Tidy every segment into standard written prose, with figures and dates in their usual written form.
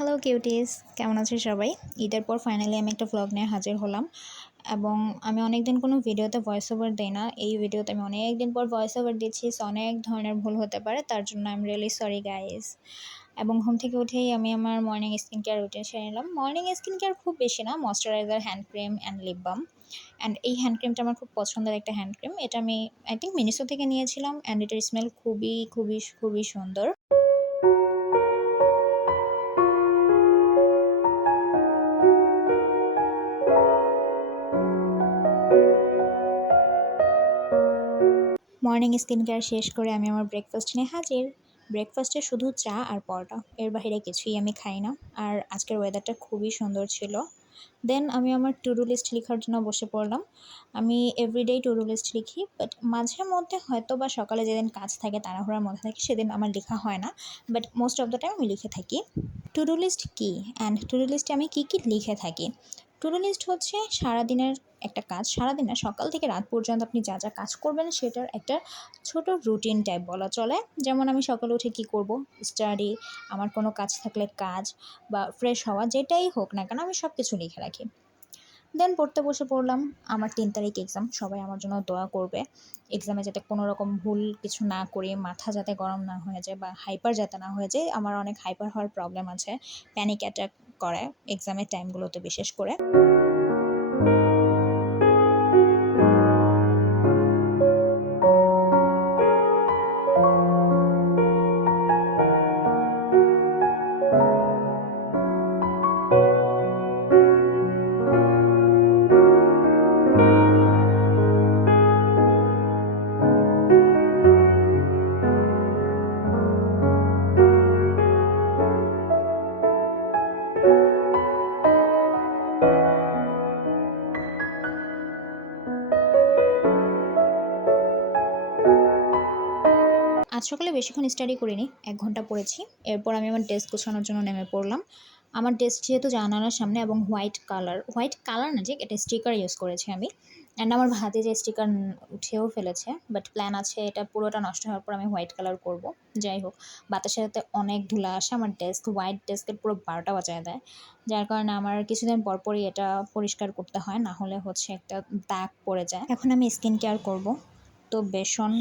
Hello cuties, কেমন আছো সবাই? ঈদের পর ফাইনালি আমি একটা ভ্লগ নিয়ে হাজির হলাম এবং আমি অনেকদিন কোনো ভিডিওতে ভয়েস ওভার দেই না। এই ভিডিওতে আমি অনেকদিন পর ভয়েস ওভার দিচ্ছি, সো অনেক ধরনের ভুল হতে পারে। তার জন্য I am really sorry guys. এবং ঘুম থেকে উঠেই আমি আমার মর্নিং স্কিন কেয়ার রুটিন সেরে নিলাম। মর্নিং স্কিন কেয়ার খুব বেশি না, moisturiser, hand cream and lip balm. And এই হ্যান্ড ক্রিমটা আমার খুব পছন্দের একটা হ্যান্ড ক্রিম। এটা আমি আই থিঙ্ক মিনিসো থেকে নিয়েছিলাম অ্যান্ড এটার স্মেল খুবই খুবই খুবই সুন্দর। মর্নিং স্কিন কেয়ার শেষ করে আমি আমার ব্রেকফাস্ট নিয়ে হাজির। ব্রেকফাস্টে শুধু চা আর পরোটা, এর বাইরে কিছুই আমি খাই না। আর আজকের ওয়েদারটা খুবই সুন্দর ছিল। দেন আমি আমার টু ডু লিস্ট লেখার জন্য বসে পড়লাম। আমি এভরিডেই টু ডু লিস্ট লিখি, বাট মাঝে মধ্যে হয়তো বা সকালে যেদিন কাজ থাকে, তাড়াহুড়ার মধ্যে থাকে, সেদিন আমার লেখা হয় না। But most of the time আমি লিখে থাকি। টু ডু লিস্ট কী অ্যান্ড টু ডু লিস্টে আমি কী কী লিখে থাকি? টু ডু লিস্ট হচ্ছে সারাদিনের একটা কাজ, সারাদিন না, সকাল থেকে রাত পর্যন্ত আপনি যা যা কাজ করবেন সেটার একটা ছোট রুটিন টাইপ বলা চলে। যেমন আমি সকালে উঠে কী করব, স্টাডি, আমার কোনো কাজ থাকলে কাজ, বা ফ্রেশ হওয়া, যেটাই হোক না কেন আমি সব কিছু লিখে রাখি। দেন পড়তে বসে পড়লাম। আমার ৩ তারিখ এক্সাম, সবাই আমার জন্য দোয়া করবে। এক্সামে যাতে কোনো রকম ভুল কিছু না করি, মাথা যাতে গরম না হয়ে যায় বা হাইপার যাতে না হয়ে যায়। আমার অনেক হাইপার হওয়ার প্রবলেম আছে, প্যানিক অ্যাটাক করে এক্সামের টাইমগুলোতে বিশেষ করে। আজ সকালে বেশিক্ষণ স্টাডি করিনি, ১ ঘন্টা পড়েছি। এরপর আমি আমার ডেস্ক গোছানোর জন্য নেমে পড়লাম। আমার ডেস্ক যেহেতু জানালার সামনে এবং হোয়াইট কালার না, যে এটা স্টিকার ইউজ করেছি আমি। অ্যান্ড আমার ভাতে যে স্টিকার উঠেও ফেলেছে, বাট প্ল্যান আছে এটা পুরোটা নষ্ট হওয়ার পর আমি হোয়াইট কালার করব। যাই হোক, বাতাসের সাথে অনেক ধুলা আসে, আমার হোয়াইট ডেস্কের পুরো ১২টা বাজায় দেয়। যার কারণে আমার কিছুদিন পরপরই এটা পরিষ্কার করতে হয়, না হলে হচ্ছে একটা দাগ পড়ে যায়। এখন আমি স্কিন কেয়ার করব। তো বেসন,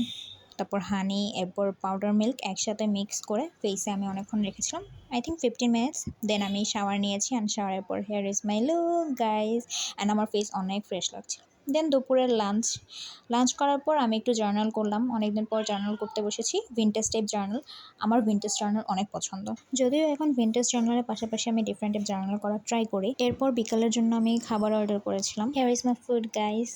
তারপর হানি, এরপর পাউডার মিল্ক একসাথে মিক্স করে ফেসে আমি অনেকক্ষণ রেখেছিলাম, আই থিঙ্ক 15 মিনিটস। দেন আমি শাওয়ার নিয়েছি, অ্যান্ড শাওয়ারের পর hair is my look guys. And আমার ফেস অনেক ফ্রেশ লাগছিল। দেন দুপুরের লাঞ্চ করার পর আমি একটু জার্নাল করলাম। অনেকদিন পর জার্নাল করতে বসেছি, ভিন্টেজ টাইপ জার্নাল। আমার ভিন্টেজ জার্নাল অনেক পছন্দ, যদিও এখন ভিন্টেজ জার্নালের পাশাপাশি আমি ডিফারেন্ট টাইপ জার্নাল করার ট্রাই করি। এরপর বিকালের জন্য আমি খাবার অর্ডার করেছিলাম। Here is my food guys.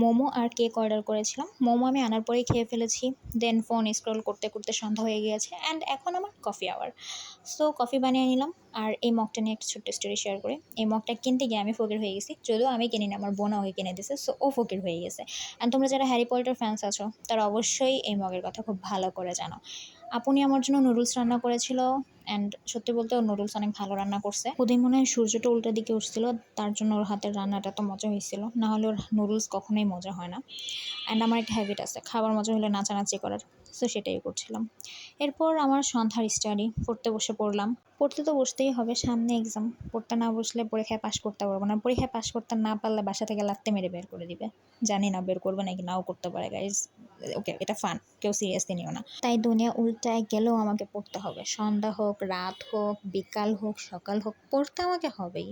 Momo আর কেক অর্ডার করেছিলাম। মোমো আমি আনার পরেই খেয়ে ফেলেছি। দেন ফোন স্ক্রল করতে করতে সন্ধ্যা হয়ে গিয়েছে, অ্যান্ড এখন আমার কফি আওয়ার। সো কফি বানিয়ে নিলাম। আর এই মগটা নিয়ে একটা ছোট্ট স্টোরি শেয়ার করি। এই মগটা কিনতে গিয়ে আমি ফকির হয়ে গেছি, যদিও আমি কিনি না, আমার বোন ওকে কিনে দিয়েছে, সো ও ফকির হয়ে গেছে। অ্যান্ড তোমরা যারা হ্যারি পটার ফ্যান্স আছো তারা অবশ্যই এই মগের কথা খুব ভালো করে জানো। আপনি আমার জন্য নুডলস রান্না করেছিল, অ্যান্ড সত্যি বলতে ওর নুডলস অনেক ভালো রান্না করছে। ওদের মনে হয় সূর্যটা উল্টা দিকে উঠছিল, তার জন্য ওর হাতের রান্নাটা তো মজা হয়েছিল, না হলে ওর নুডলস কখনোই মজা হয় না। অ্যান্ড আমার একটা হ্যাবিট আছে, খাবার মজা হলে নাচানাচি করার, সো সেটাই করছিলাম। এরপর আমার সন্ধ্যার স্টাডি, পড়তে বসে পড়লাম। পড়তে তো বসতেই হবে, সামনে এক্সাম। পড়তে না বসলে পরীক্ষায় পাশ করতে পারবো না। পরীক্ষায় পাশ করতে না পারলে বাসা থেকে লাত্তে মেরে বের করে দিবে। জানি না বের করবে নাকি নাও করতে পারে গাইজ। ওকে, এটা ফান, কেউ সিরিয়াসলি নিও না। তাই দুনিয়া উল্টায় গেলেও আমাকে পড়তে হবে। সন্ধ্যা হোক, রাত হোক, বিকাল হোক, সকাল হোক, পড়তে আমাকে হবেই।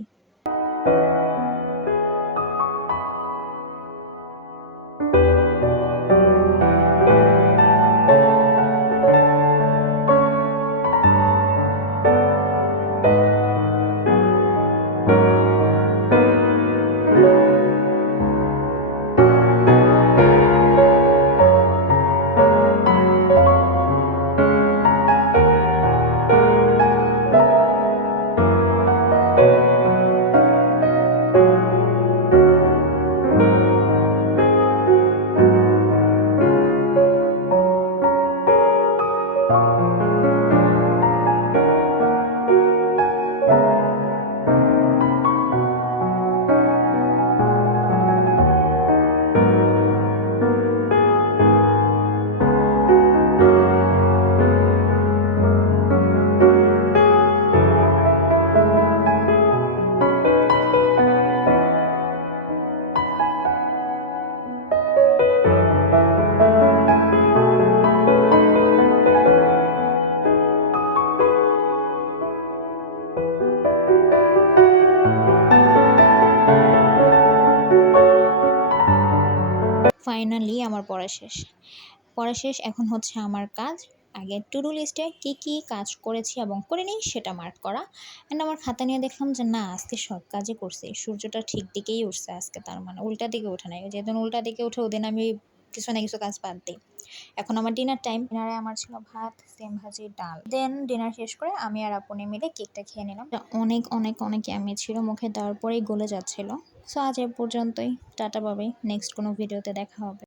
ফাইনালি আমার পড়া শেষ। এখন হচ্ছে আমার কাজ আগে টু ডু লিস্টে কী কী কাজ করেছি এবং করিনি সেটা মার্ক করা। অ্যান্ড আমার খাতা নিয়ে দেখলাম যে না, আজকে সব কাজই করছি, সূর্যটা ঠিক দিকেই উঠছে আজকে, তার মানে উল্টা দিকে ওঠে নাই। যেদিন উল্টা দিকে ওঠে ওদিন আমি কিছু না কিছু কাজ বাদ দিই। এখন আমার ডিনার টাইম। ডিনারে আমার ছিল ভাত, সেম ভাজি, ডাল। দেন ডিনার শেষ করে আমি আর আপনি মিলে কেকটা খেয়ে নিলাম। এটা অনেক অনেক অনেক ইয়াম্মি ছিল, মুখে দেওয়ার পরেই গলে যাচ্ছিল। সো আজ এ পর্যন্তই। টাটা, বাবাই। নেক্সট কোনো ভিডিওতে দেখা হবে।